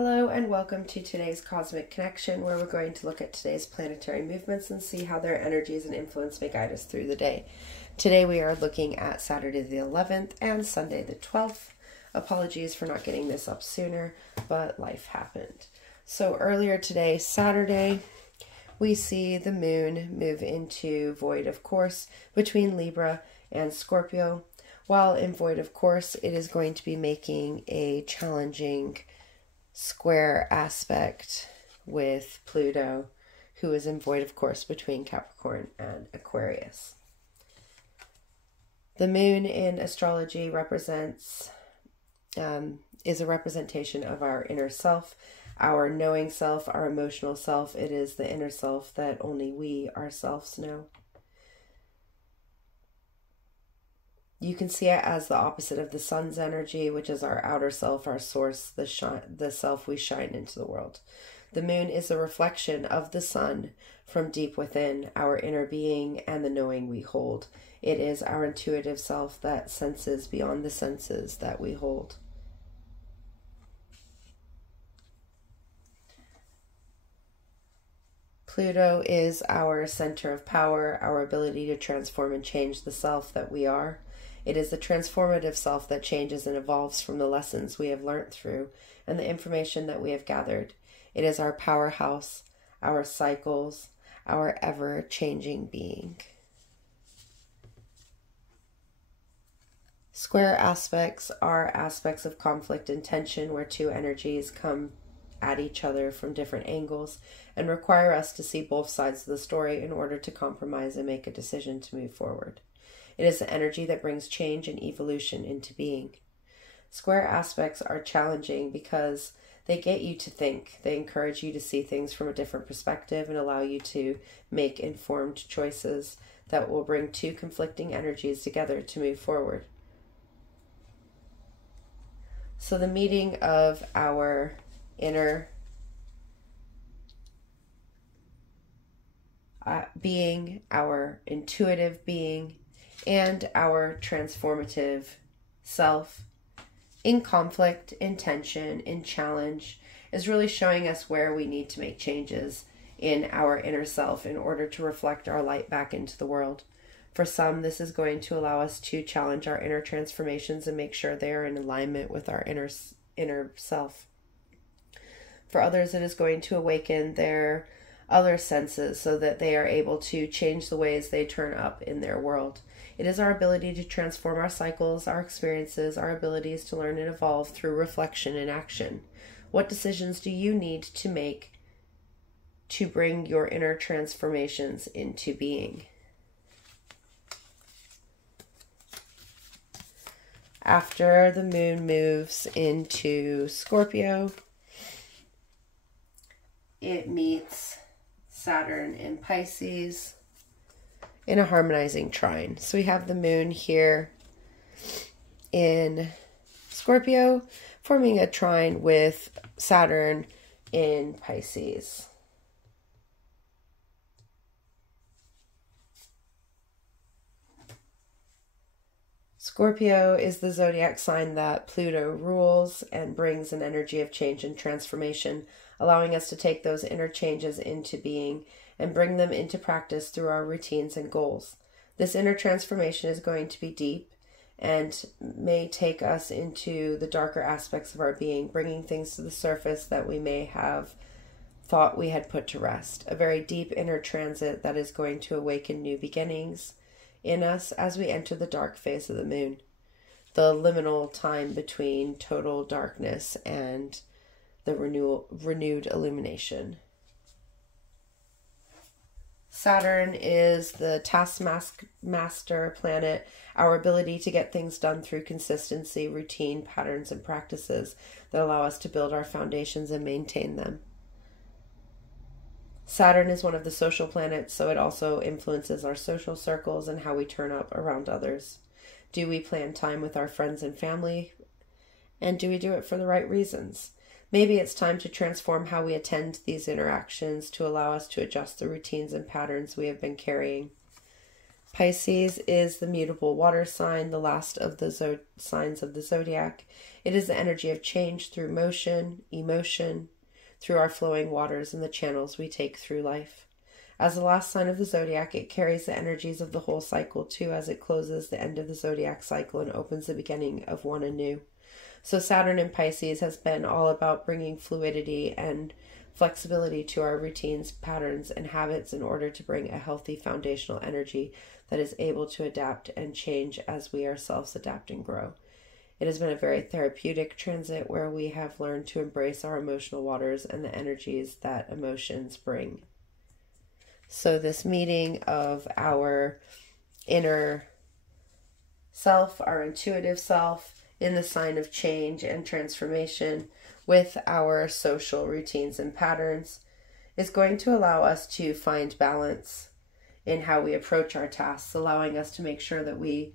Hello and welcome to today's Cosmic Connection, where we're going to look at today's planetary movements and see how their energies and influence may guide us through the day. Today we are looking at Saturday the 11th and Sunday the 12th. Apologies for not getting this up sooner, but life happened. So earlier today, Saturday, we see the moon move into void of course between Libra and Scorpio. While in void of course, it is going to be making a challenging square aspect with Pluto, who is in void of course between Capricorn and Aquarius. The moon in astrology represents is a representation of our inner self, our knowing self, our emotional self. It is the inner self that only we ourselves know. You can see it as the opposite of the sun's energy, which is our outer self, our source, the self we shine into the world. The moon is a reflection of the sun from deep within, our inner being and the knowing we hold. It is our intuitive self that senses beyond the senses that we hold. Pluto is our center of power, our ability to transform and change the self that we are. It is the transformative self that changes and evolves from the lessons we have learned through and the information that we have gathered. It is our powerhouse, our cycles, our ever-changing being. Square aspects are aspects of conflict and tension where two energies come at each other from different angles and require us to see both sides of the story in order to compromise and make a decision to move forward. It is the energy that brings change and evolution into being. Square aspects are challenging because they get you to think. They encourage you to see things from a different perspective and allow you to make informed choices that will bring two conflicting energies together to move forward. So the meeting of our inner being, our intuitive being, and our transformative self in conflict, in tension, in challenge is really showing us where we need to make changes in our inner self in order to reflect our light back into the world. For some, this is going to allow us to challenge our inner transformations and make sure they are in alignment with our inner self. For others, it is going to awaken their other senses so that they are able to change the ways they turn up in their world. It is our ability to transform our cycles, our experiences, our abilities to learn and evolve through reflection and action. What decisions do you need to make to bring your inner transformations into being? After the moon moves into Scorpio, it meets Saturn in Pisces in a harmonizing trine. So we have the moon here in Scorpio forming a trine with Saturn in Pisces. Scorpio is the zodiac sign that Pluto rules and brings an energy of change and transformation, allowing us to take those inner changes into being and bring them into practice through our routines and goals. This inner transformation is going to be deep and may take us into the darker aspects of our being, bringing things to the surface that we may have thought we had put to rest. A very deep inner transit that is going to awaken new beginnings in us as we enter the dark phase of the moon, the liminal time between total darkness and the renewed illumination. Saturn is the taskmaster planet, our ability to get things done through consistency, routine, patterns, and practices that allow us to build our foundations and maintain them. Saturn is one of the social planets, so it also influences our social circles and how we turn up around others. Do we plan time with our friends and family? And do we do it for the right reasons? Maybe it's time to transform how we attend these interactions to allow us to adjust the routines and patterns we have been carrying. Pisces is the mutable water sign, the last of the signs of the zodiac. It is the energy of change through motion, emotion, through our flowing waters and the channels we take through life. As the last sign of the zodiac, it carries the energies of the whole cycle too, as it closes the end of the zodiac cycle and opens the beginning of one anew. So Saturn in Pisces has been all about bringing fluidity and flexibility to our routines, patterns, and habits in order to bring a healthy foundational energy that is able to adapt and change as we ourselves adapt and grow. It has been a very therapeutic transit where we have learned to embrace our emotional waters and the energies that emotions bring. So this meeting of our inner self, our intuitive self, in the sign of change and transformation with our social routines and patterns is going to allow us to find balance in how we approach our tasks, allowing us to make sure that we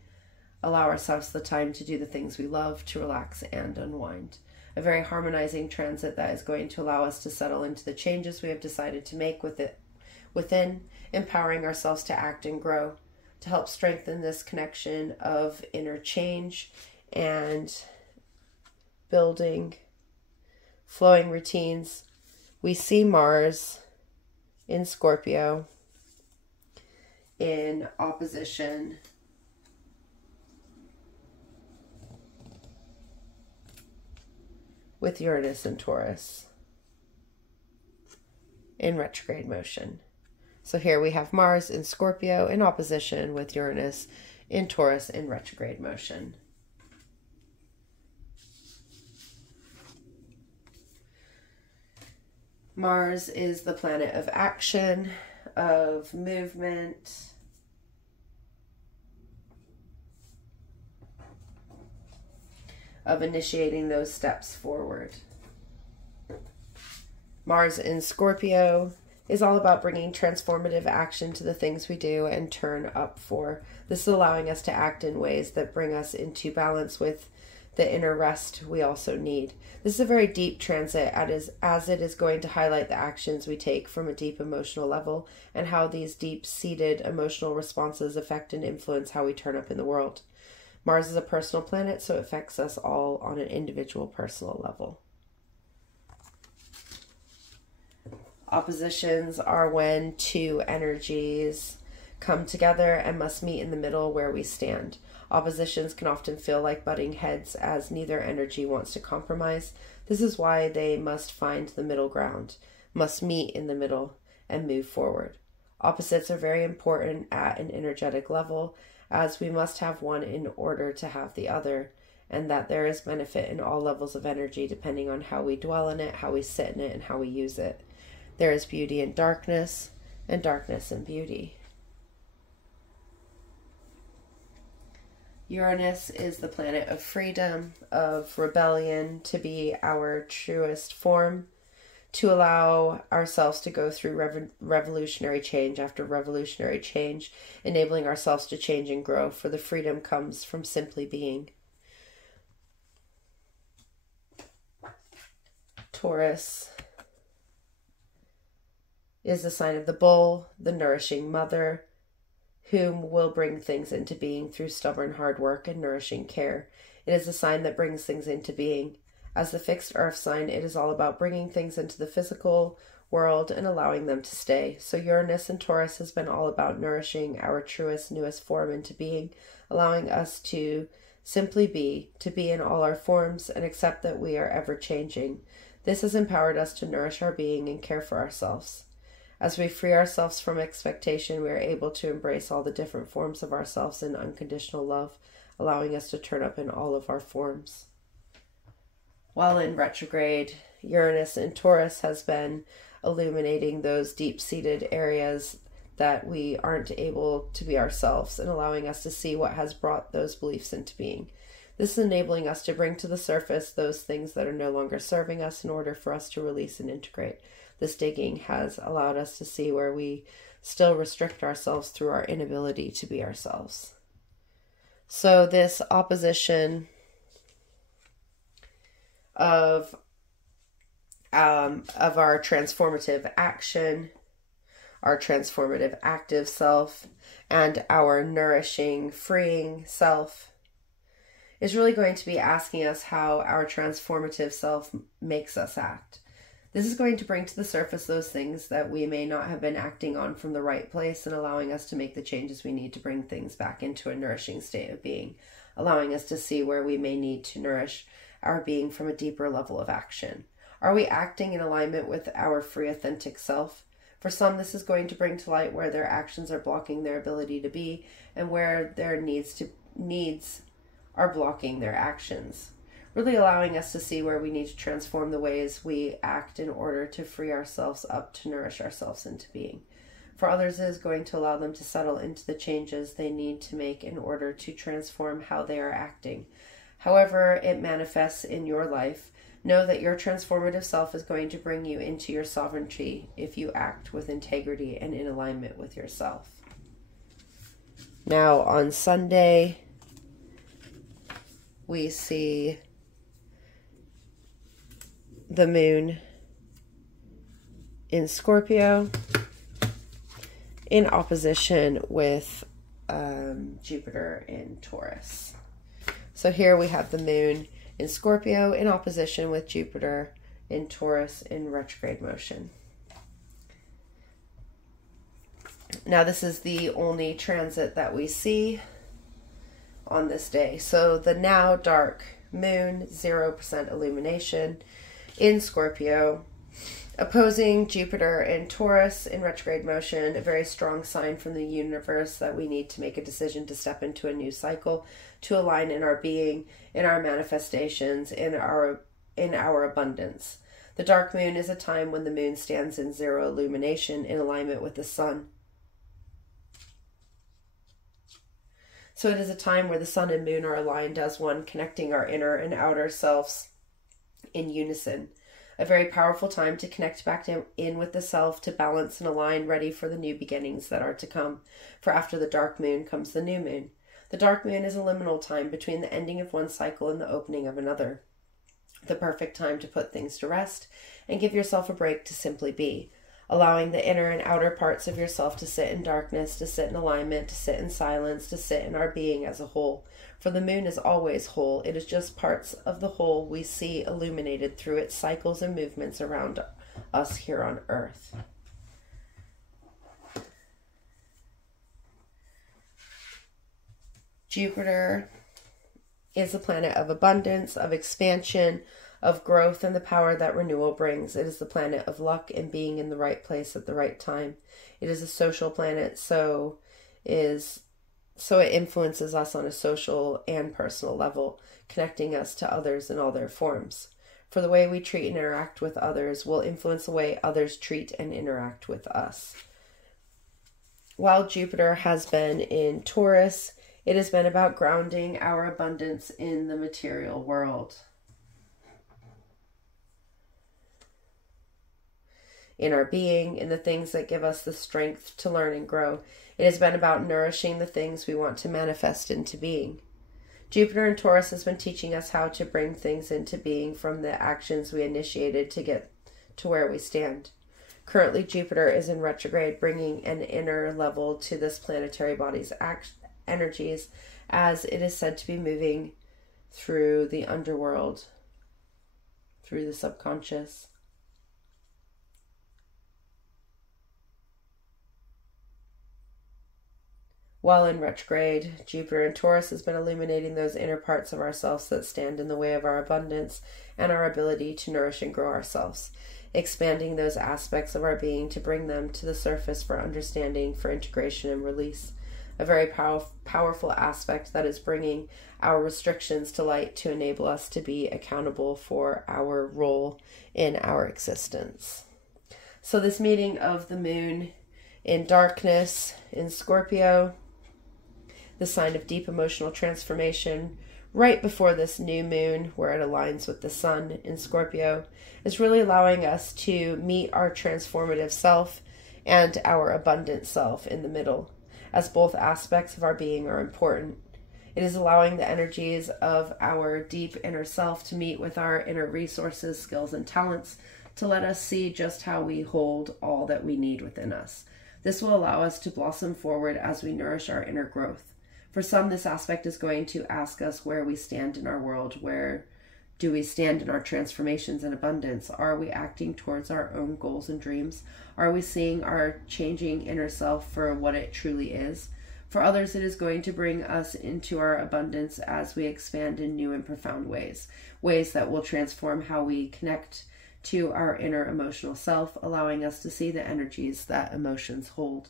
allow ourselves the time to do the things we love, to relax and unwind. A very harmonizing transit that is going to allow us to settle into the changes we have decided to make within, empowering ourselves to act and grow, to help strengthen this connection of inner change and building flowing routines. We see Mars in Scorpio in opposition with Uranus and Taurus in retrograde motion. So here we have Mars in Scorpio in opposition with Uranus in Taurus in retrograde motion. Mars is the planet of action, of movement, of initiating those steps forward. Mars in Scorpio is all about bringing transformative action to the things we do and turn up for. This is allowing us to act in ways that bring us into balance with the inner rest we also need. This is a very deep transit as it is going to highlight the actions we take from a deep emotional level and how these deep-seated emotional responses affect and influence how we turn up in the world. Mars is a personal planet, so it affects us all on an individual personal level. Oppositions are when two energies come together and must meet in the middle where we stand. Oppositions can often feel like butting heads as neither energy wants to compromise. This is why they must find the middle ground, must meet in the middle and move forward. Opposites are very important at an energetic level, as we must have one in order to have the other, and that there is benefit in all levels of energy depending on how we dwell in it, how we sit in it, and how we use it. There is beauty in darkness, and darkness in beauty. Uranus is the planet of freedom, of rebellion, to be our truest form, to allow ourselves to go through revolutionary change after revolutionary change, enabling ourselves to change and grow, for the freedom comes from simply being. Taurus is the sign of the bull, the nourishing mother, whom will bring things into being through stubborn hard work and nourishing care. It is the sign that brings things into being. As the fixed earth sign, it is all about bringing things into the physical world and allowing them to stay. So Uranus and Taurus has been all about nourishing our truest, newest form into being, allowing us to simply be, to be in all our forms and accept that we are ever changing. This has empowered us to nourish our being and care for ourselves. As we free ourselves from expectation, we are able to embrace all the different forms of ourselves in unconditional love, allowing us to turn up in all of our forms. While in retrograde, Uranus in Taurus has been illuminating those deep-seated areas that we aren't able to be ourselves and allowing us to see what has brought those beliefs into being. This is enabling us to bring to the surface those things that are no longer serving us in order for us to release and integrate. This digging has allowed us to see where we still restrict ourselves through our inability to be ourselves. So this opposition of our transformative action, our transformative active self, and our nourishing, freeing self, is really going to be asking us how our transformative self makes us act. This is going to bring to the surface those things that we may not have been acting on from the right place, and allowing us to make the changes we need to bring things back into a nourishing state of being, allowing us to see where we may need to nourish our being from a deeper level of action. Are we acting in alignment with our free, authentic self? For some, this is going to bring to light where their actions are blocking their ability to be, and where their needs are blocking their actions. Really allowing us to see where we need to transform the ways we act in order to free ourselves up to nourish ourselves into being. For others, it is going to allow them to settle into the changes they need to make in order to transform how they are acting. However it manifests in your life, know that your transformative self is going to bring you into your sovereignty if you act with integrity and in alignment with yourself. Now on Sunday, we see the moon in Scorpio in opposition with Jupiter in Taurus. So here we have the moon in Scorpio in opposition with Jupiter in Taurus in retrograde motion. Now this is the only transit that we see on this day. So the now dark moon, 0% illumination in Scorpio, opposing Jupiter and Taurus in retrograde motion, a very strong sign from the universe that we need to make a decision to step into a new cycle, to align in our being, in our manifestations, in our abundance. The dark moon is a time when the moon stands in 0 illumination in alignment with the sun. So it is a time where the sun and moon are aligned as one, connecting our inner and outer selves in unison. A very powerful time to connect back in with the self, to balance and align, ready for the new beginnings that are to come. For after the dark moon comes the new moon. The dark moon is a liminal time between the ending of one cycle and the opening of another. The perfect time to put things to rest and give yourself a break to simply be, allowing the inner and outer parts of yourself to sit in darkness, to sit in alignment, to sit in silence, to sit in our being as a whole. For the moon is always whole. It is just parts of the whole we see illuminated through its cycles and movements around us here on Earth. Jupiter is the planet of abundance, of expansion, of growth, and the power that renewal brings. It is the planet of luck and being in the right place at the right time. It is a social planet, so it influences us on a social and personal level, connecting us to others in all their forms. For the way we treat and interact with others will influence the way others treat and interact with us. While Jupiter has been in Taurus, it has been about grounding our abundance in the material world, in our being, in the things that give us the strength to learn and grow. It has been about nourishing the things we want to manifest into being. Jupiter in Taurus has been teaching us how to bring things into being from the actions we initiated to get to where we stand. Currently, Jupiter is in retrograde, bringing an inner level to this planetary body's energies, as it is said to be moving through the underworld, through the subconscious. While in retrograde, Jupiter in Taurus has been illuminating those inner parts of ourselves that stand in the way of our abundance and our ability to nourish and grow ourselves, expanding those aspects of our being to bring them to the surface for understanding, for integration and release. A very powerful aspect that is bringing our restrictions to light to enable us to be accountable for our role in our existence. So this meeting of the moon in darkness in Scorpio, the sign of deep emotional transformation, right before this new moon where it aligns with the sun in Scorpio, is really allowing us to meet our transformative self and our abundant self in the middle, as both aspects of our being are important. It is allowing the energies of our deep inner self to meet with our inner resources, skills, and talents to let us see just how we hold all that we need within us. This will allow us to blossom forward as we nourish our inner growth. For some, this aspect is going to ask us where we stand in our world. Where do we stand in our transformations and abundance? Are we acting towards our own goals and dreams? Are we seeing our changing inner self for what it truly is? For others, it is going to bring us into our abundance as we expand in new and profound ways that will transform how we connect to our inner emotional self, allowing us to see the energies that emotions hold.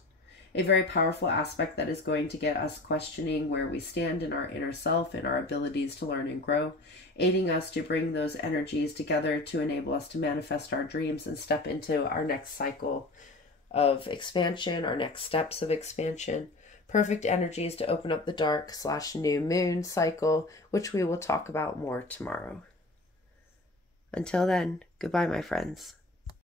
A very powerful aspect that is going to get us questioning where we stand in our inner self and our abilities to learn and grow, aiding us to bring those energies together to enable us to manifest our dreams and step into our next cycle of expansion, our next steps of expansion. Perfect energies to open up the dark/new moon cycle, which we will talk about more tomorrow. Until then, goodbye, my friends.